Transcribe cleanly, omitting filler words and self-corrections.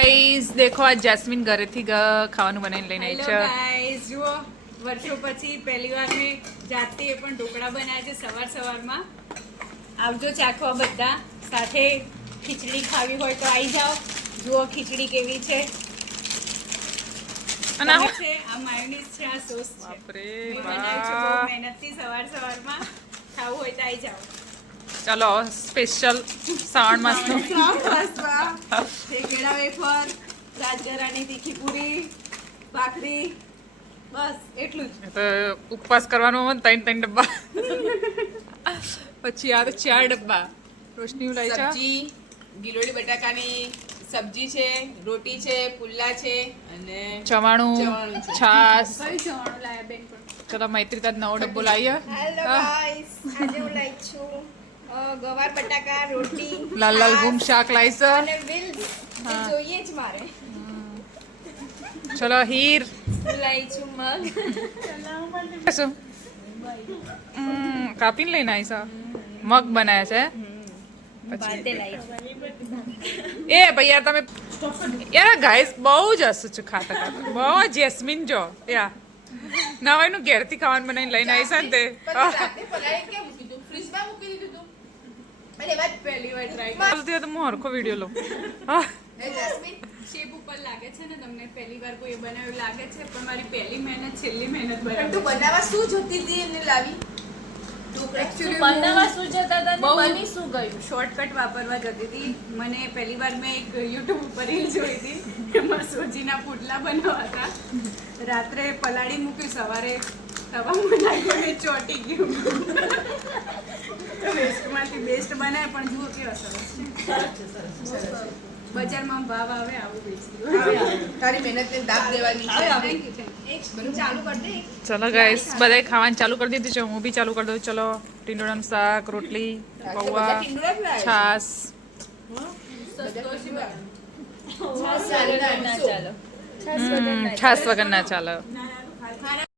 Guys દેખો આ jasmine ઘરેથી ખાવાનું બનાવીને લઈને આવી છે. હેલો ગાઈસ, જુઓ વર્ષો પછી પહેલી વાર મેં જાતે પણ ઢોકળા બનાવ્યા છે સવારમાં. આવજો ચાખવા બધા. સાથે ખીચડી ખાવી હોય તો આવી જાઓ. જુઓ ખીચડી કેવી છે. અને આ છે આ માયોનીઝ છે, આ સોસ છે. બાપરે મેં બનાવ્યું છે બહુ મહેનતથી સવારમાં. ખાવું હોય તો આવી જાઓ. ચલો સ્પેશિયલ શ્રાવણ માસનું ઠેકેડા વેફર, રાજગરાની તીખી પૂરી, ભાખરી, બસ એટલું જ. તો ઉપવાસ કરવાનો હોય ને 3 ડબ્બા પછી આ તો 4 ડબ્બા રોશની લાવી છે. સબ્જી ગિલોડી બટાકાની સબ્જી છે, રોટી છે, પુલ્લા છે અને ચવાણું ચવાણું છે. છાસ. કયું જવાનું લાયા બેન પણ? ચલો મૈત્રી તાજ નવો ડબ્બો લાવીએ. હેલો ગાઈસ, આજે હું લાવી છું ગવાર બટાકા રોટી લાલ લાલ ગુમ શાક લાવી છે. અને વિલ્સ જે જોઈએ જ મારે. ચલો હીર હું લાવી છું મગ. શું કાપીને લઈને આવી છે. મગ બનાવ્યા છે. બાતે લાવી. એ ભાઈ યાર તમે યાર ગાઈસ બહુ જ હસું છું ખાતા ખાતા. બહુ જેસ્મિન જો યા નવાઈનું ઘેરથી ખાવાનું બનાવીને લઈને આવી છે ને તે રાતે પલાળી કેમ મૂકી દીધું? ફ્રીજમાં મૂકી દીધું તું? અને વાત પહેલી વાર ટ્રાય ચાલતી તો હું હરખો વિડીયો લઉં. હા એ જેસ્મીન શેપ ઉપર લાગે છે ને તમને પહેલી વાર કોઈ બનાવ્યું લાગે છે, પણ મારી પહેલી મહેનત છેલ્લી મહેનત પણ બરાબર. તું બનાવવા શું જોતી હતી એને લાવી? તું actually બનાવવા શું જતા હતા ને બહુ બની શું ગયું? શોર્ટકટ વાપરવા જતી હતી. મને પહેલી વાર મેં એક યુટ્યુબ ઉપર રીલ જોઈ હતી. એમાં સોજીના પુડલા બનાવવા હતા. રાત્રે પલાળી મૂક્યું, સવારે તવામાં નાખ્યું ને ચોંટી ગયું. તો વેસ્ટમાંથી બેસ્ટ બનાવે, પણ જુઓ કેવા સરસ છે. બજારમાં ભાવ આવે આવું વેચતી. તારી મહેનતને દાબ દેવાની છે. Thank you. એક ચાલુ કરી દે. ચલો ગાઈસ બધાએ ખાવાનું ચાલુ કરી દીધું છે. હું બી ચાલુ કરી દઉં. ચલો ટીંડોળાનું શાક, રોટલી, બધા પૌવા, ટીંડોળા જ લાવ્યા. છાસ. છાસ વગર ના ચાલો. છાસ વગર ના છાસ વગર ના ચાલે. ખારા